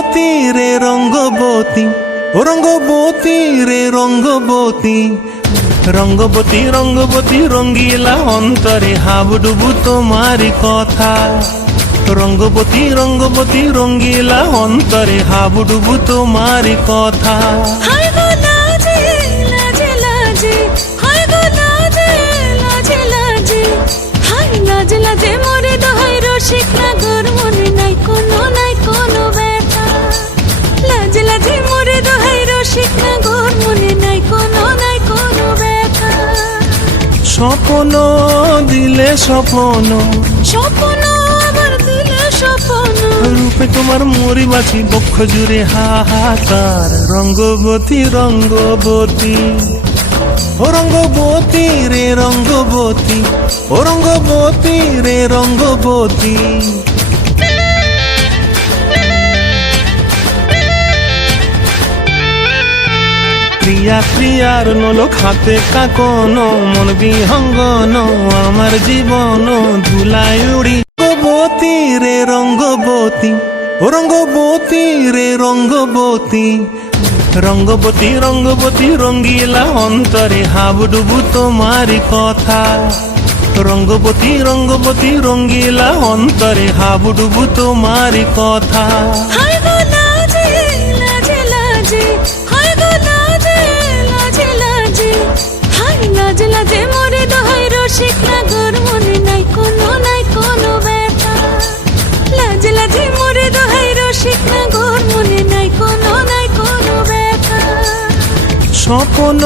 রঙ্গবতী রে রঙ্গবতী, ও রঙ্গবতী রে রঙ্গবতী, রঙ্গবতী রঙ্গবতী রঙ্গিলা অন্তরে হাবুডুবু তোমারি কথা। রঙ্গবতী রঙ্গবতী রঙ্গিলা অন্তরে হাবুডুবু তোমারি কথা। হায় গো লাজে লাজে লাজে, হায় গো লাজে লাজে লাজে, হায় লাজে লাজে মোরে দোহাই রসিক নাগর মনে নাই কোনো ব্যথা। লাজে লাজে মোরে দোহাই রসিক নাগর মনে নাই কোনো ব্যথা। স্বপ্ন দিলে স্বপ্ন, স্বপ্ন আবার দিলে স্বপ্ন, রূপে তোমার মরি বাছি বক্ষ জুড়ে হাহাকার। রঙ্গবতী রঙ্গবতী, ও রঙ্গবতী রে রঙ্গবতী, ও রঙ্গবতী রে রঙ্গবতী। প্রিয়া প্রিয়ার নলোক হাতে কাকন, মন বিহঙ্গন আমার জীবন ধুলায় উড়ি। রঙ্গবতী রে রঙ্গবতী, ও রঙ্গবতী রে রঙ্গবতী, রঙ্গবতী রঙ্গবতী রঙ্গিলা অন্তরে হাবুডুবু তোমারি কথা। রঙ্গবতী রঙ্গবতী রঙ্গিলা অন্তরে হাবুডুবু তোমারি কথা। হায় গো লাজে লাজে লাজে, হায় গো লাজে লাজে লাজে, হায় লাজে লাজে মোরে দোহাই রসিক নাগর মনে নাই কোনো ব্যথা। লাজে লাজে মোরে দোহাই রসিক নাগর মনে নাই কোনো ব্যথা। স্বপ্ন